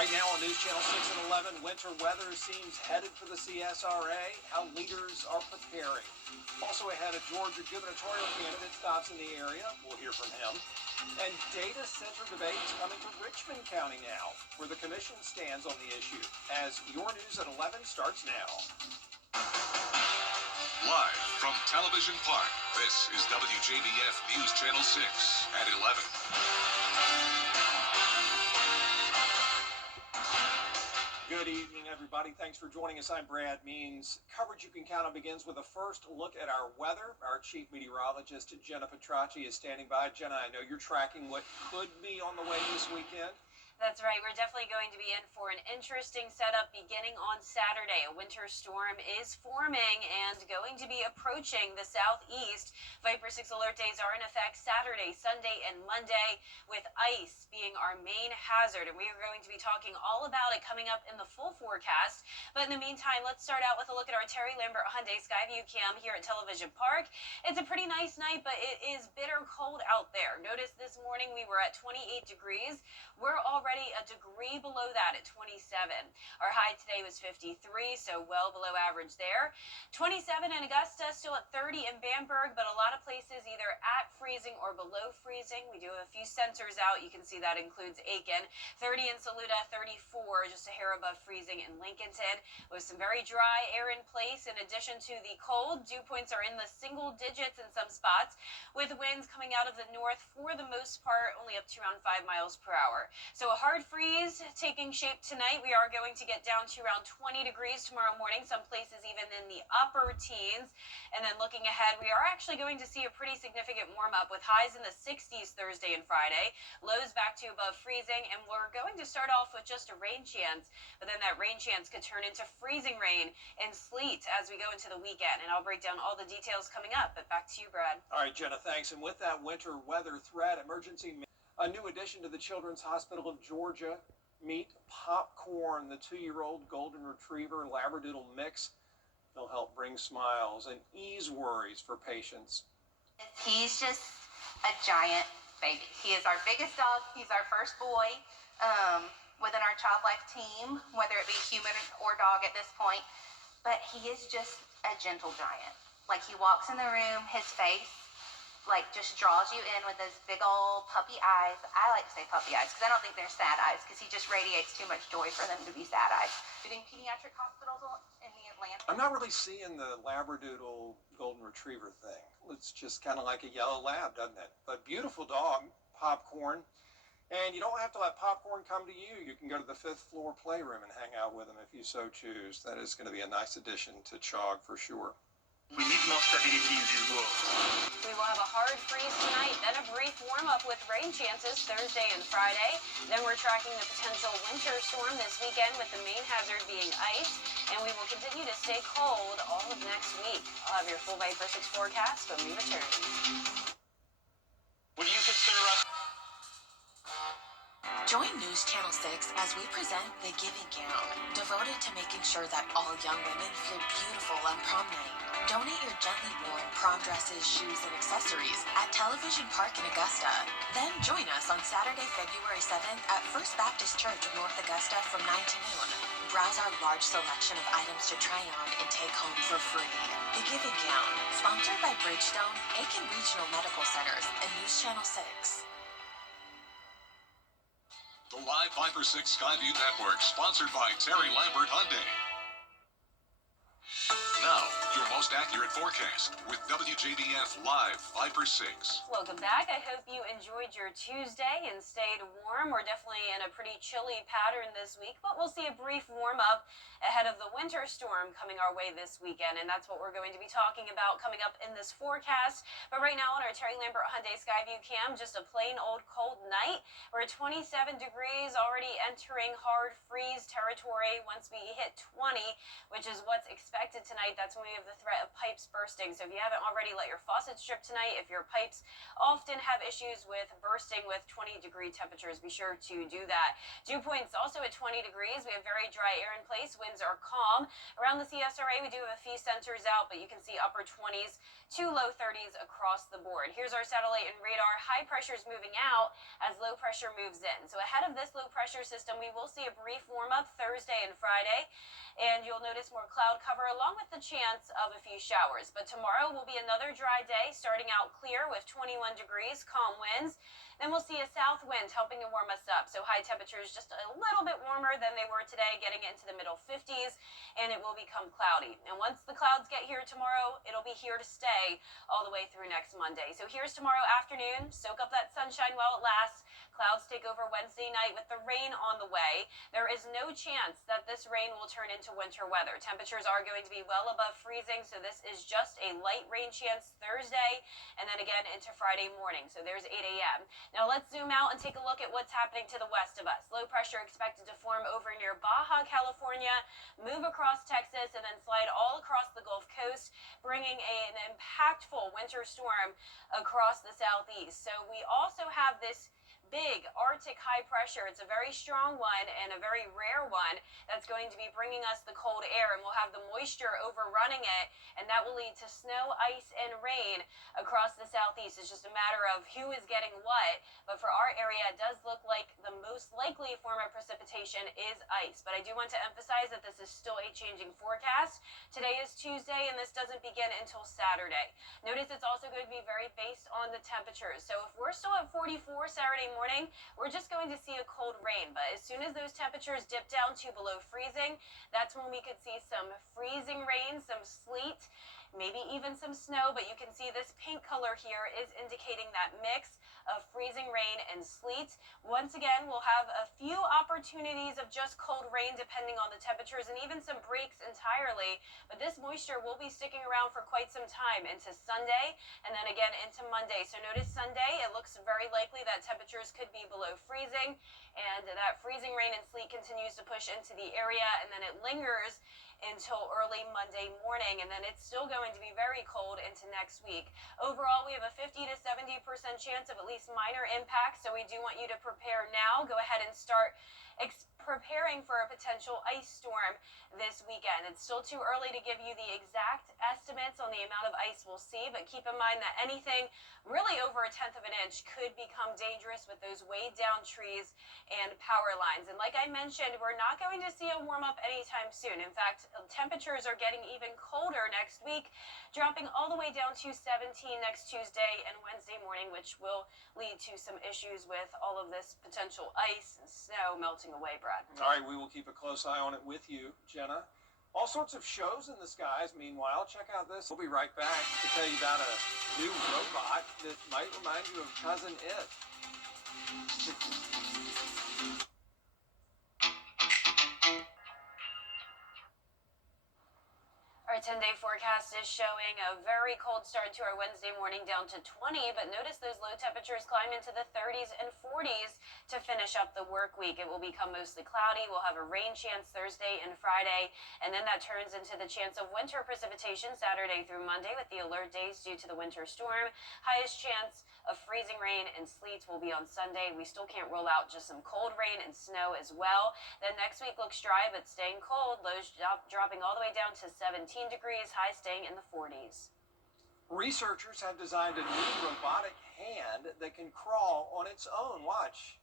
Right now on News Channel 6 and 11, winter weather seems headed for the CSRA, how leaders are preparing. Also ahead, a Georgia gubernatorial candidate stops in the area. We'll hear from him. And data center debates coming to Richmond County now, where the commission stands on the issue. As Your News at 11 starts now. Live from Television Park, this is WJBF News Channel 6 at 11. Good evening, everybody. Thanks for joining us. I'm Brad Means. Coverage you can count on begins with a first look at our weather. Our chief meteorologist, Jenna Petracci, is standing by. Jenna, I know you're tracking what could be on the way this weekend. That's right. We're definitely going to be in for an interesting setup beginning on Saturday. A winter storm is forming and going to be approaching the southeast. Viper 6 alert days are in effect Saturday, Sunday, and Monday, with ice being our main hazard. And we are going to be talking all about it coming up in the full forecast. But in the meantime, let's start out with a look at our Terry Lambert Hyundai Skyview cam here at Television Park. It's a pretty nice night, but it is bitter cold out there. Notice this morning we were at 28 degrees. We're already a degree below that at 27. Our high today was 53, so well below average there. 27 in Augusta, still at 30 in Bamberg, but a lot of places either at freezing or below freezing. We do have a few sensors out. You can see that includes Aiken. 30 in Saluda, 34, just a hair above freezing in Lincolnton, with some very dry air in place. In addition to the cold, dew points are in the single digits in some spots, with winds coming out of the north for the most part, only up to around 5 miles per hour. So a hard freeze taking shape tonight. We are going to get down to around 20 degrees tomorrow morning, some places even in the upper teens. And then looking ahead, we are actually going to see a pretty significant warm-up with highs in the 60s Thursday and Friday, lows back to above freezing, and we're going to start off with just a rain chance, but then that rain chance could turn into freezing rain and sleet as we go into the weekend. And I'll break down all the details coming up, but back to you, Brad. All right, Jenna, thanks. And with that winter weather threat, a new addition to the Children's Hospital of Georgia. Meet Popcorn, the 2-year-old golden retriever labradoodle mix. They'll help bring smiles and ease worries for patients. He's just a giant baby. He is our biggest dog. He's our first boy within our Child Life team, whether it be human or dog at this point. But he is just a gentle giant. Like, he walks in the room, his face just draws you in with those big old puppy eyes. I like to say puppy eyes because I don't think they're sad eyes, because he just radiates too much joy for them to be sad eyes. Visiting pediatric hospitals in the Atlanta. I'm not really seeing the labradoodle golden retriever thing. It's just kind of like a yellow lab, doesn't it? But beautiful dog, Popcorn. And you don't have to let Popcorn come to you. You can go to the 5th floor playroom and hang out with him if you so choose. That is going to be a nice addition to Chog for sure. We need more stability in this world. We will have a hard freeze tonight, then a brief warm-up with rain chances Thursday and Friday. Then we're tracking the potential winter storm this weekend, with the main hazard being ice. And we will continue to stay cold all of next week. I'll have your full Viper 6 forecast when we return. Would you consider us? Join News Channel 6 as we present The Giving Gown, devoted to making sure that all young women feel beautiful on prom night. Donate your gently worn prom dresses, shoes, and accessories at Television Park in Augusta. Then join us on Saturday, February 7th at First Baptist Church of North Augusta from 9 to noon. Browse our large selection of items to try on and take home for free. The Giving Gown, sponsored by Bridgestone, Aiken Regional Medical Centers, and News Channel 6. The live Viper 6 Skyview Network, sponsored by Terry Lambert Hyundai. Now, your most accurate forecast with WJBF Live Viper 6. Welcome back. I hope you enjoyed your Tuesday and stayed warm. We're definitely in a pretty chilly pattern this week, but we'll see a brief warm-up ahead of the winter storm coming our way this weekend, and that's what we're going to be talking about coming up in this forecast. But right now on our Terry Lambert Hyundai Skyview cam, just a plain old cold night. We're at 27 degrees, already entering hard freeze territory once we hit 20, which is what's expected tonight. That's when we have the threat threat of pipes bursting. So if you haven't already, let your faucets drip tonight. If your pipes often have issues with bursting with 20-degree temperatures, be sure to do that. Dew point's also at 20 degrees. We have very dry air in place. Winds are calm. Around the CSRA, we do have a few sensors out, but you can see upper 20s to low 30s across the board. Here's our satellite and radar. High pressure is moving out as low pressure moves in. So ahead of this low pressure system, we will see a brief warm up Thursday and Friday, and you'll notice more cloud cover along with the chance of a few showers. But tomorrow will be another dry day, starting out clear with 21 degrees, calm winds. Then we'll see a south wind helping to warm us up. So high temperatures just a little bit warmer than they were today, getting into the middle 50s, and it will become cloudy. And once the clouds get here tomorrow, it'll be here to stay all the way through next Monday. So here's tomorrow afternoon. Soak up that sunshine while it lasts. Clouds take over Wednesday night with the rain on the way. There is no chance that this rain will turn into winter weather. Temperatures are going to be well above freezing, so this is just a light rain chance Thursday and then again into Friday morning. So there's 8 a.m. Now let's zoom out and take a look at what's happening to the west of us. Low pressure expected to form over near Baja, California, move across Texas, and then slide all across the Gulf Coast, bringing an impactful winter storm across the southeast. So we also have this big Arctic high pressure. It's a very strong one and a very rare one that's going to be bringing us the cold air, and we'll have the moisture overrunning it, and that will lead to snow, ice, and rain across the southeast. It's just a matter of who is getting what, but for our area, it does look like the most likely form of precipitation is ice. But I do want to emphasize that this is still a changing forecast. Today is Tuesday, and this doesn't begin until Saturday. Notice it's also going to be very based on the temperatures. So if we're still at 44 Saturday morning, we're just going to see a cold rain. But as soon as those temperatures dip down to below freezing, that's when we could see some freezing rain, some sleet, maybe even some snow. But you can see this pink color here is indicating that mix of freezing rain and sleet. Once again, we'll have a few opportunities of just cold rain depending on the temperatures, and even some breaks entirely. But this moisture will be sticking around for quite some time into Sunday and then again into Monday. So notice Sunday, it looks very likely that temperatures could be below freezing, and that freezing rain and sleet continues to push into the area, and then it lingers until early Monday morning, and then it's still going to be very cold into next week. Overall, we have a 50 to 70% chance of at least minor impacts, so we do want you to prepare now. Go ahead and start preparing for a potential ice storm this weekend. It's still too early to give you the exact estimates on the amount of ice we'll see, but keep in mind that anything really over 1/10 of an inch could become dangerous with those weighed down trees and power lines. And like I mentioned, we're not going to see a warm up anytime soon. In fact, temperatures are getting even colder next week, dropping all the way down to 17 next Tuesday and Wednesday morning, which will lead to some issues with all of this potential ice and snow melting away, Brad. All right, we will keep a close eye on it with you, Jenna. All sorts of shows in the skies. Meanwhile, check out this. We'll be right back to tell you about a new robot that might remind you of Cousin It. Our 10-day forecast is showing a very cold start to our Wednesday morning, down to 20, but notice those low temperatures climb into the 30s and 40s to finish up the work week. It will become mostly cloudy. We'll have a rain chance Thursday and Friday, and then that turns into the chance of winter precipitation Saturday through Monday with the alert days due to the winter storm. Highest chance of freezing rain and sleet will be on Sunday. We still can't rule out just some cold rain and snow as well. Then next week looks dry but staying cold. Lows dropping all the way down to 17 degrees, high staying in the 40s. Researchers have designed a new robotic hand that can crawl on its own. Watch.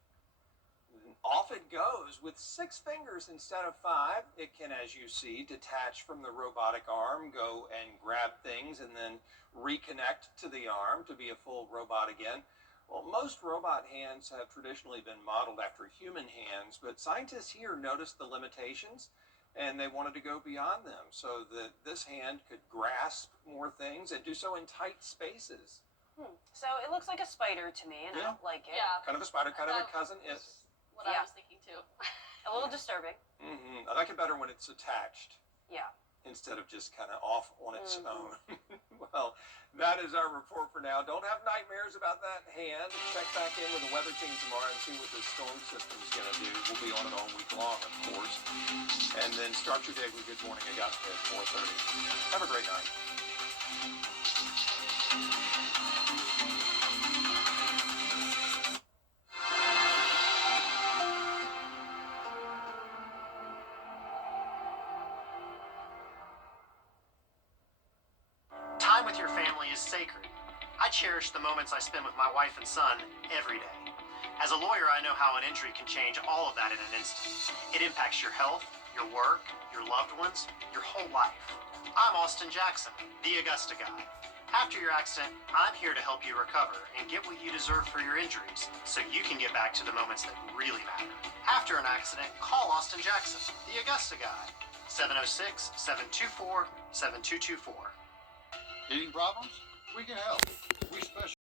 Off it goes with 6 fingers instead of 5. It can, as you see, detach from the robotic arm, go and grab things, and then reconnect to the arm to be a full robot again. Well, most robot hands have traditionally been modeled after human hands, but scientists here noticed the limitations, and they wanted to go beyond them so that this hand could grasp more things and do so in tight spaces. So it looks like a spider to me, and I don't like it. Yeah. Kind of a spider, kind of a cousin It. What I was thinking too. A little disturbing. I like it better when it's attached. Yeah. Instead of just kind of off on its own. Well, that is our report for now. Don't have nightmares about that hand. Check back in with the weather team tomorrow and see what the storm system's going to do. We'll be on it all week long, of course. And then start your day with Good Morning Augusta at 4:30. Have a great night. cherish the moments I spend with my wife and son every day. As a lawyer, I know how an injury can change all of that in an instant. It impacts your health, your work, your loved ones, your whole life. I'm Austin Jackson, the Augusta guy. After your accident, I'm here to help you recover and get what you deserve for your injuries so you can get back to the moments that really matter. After an accident, call Austin Jackson, the Augusta guy. 706-724-7224. Eating problems? We can help. We specialize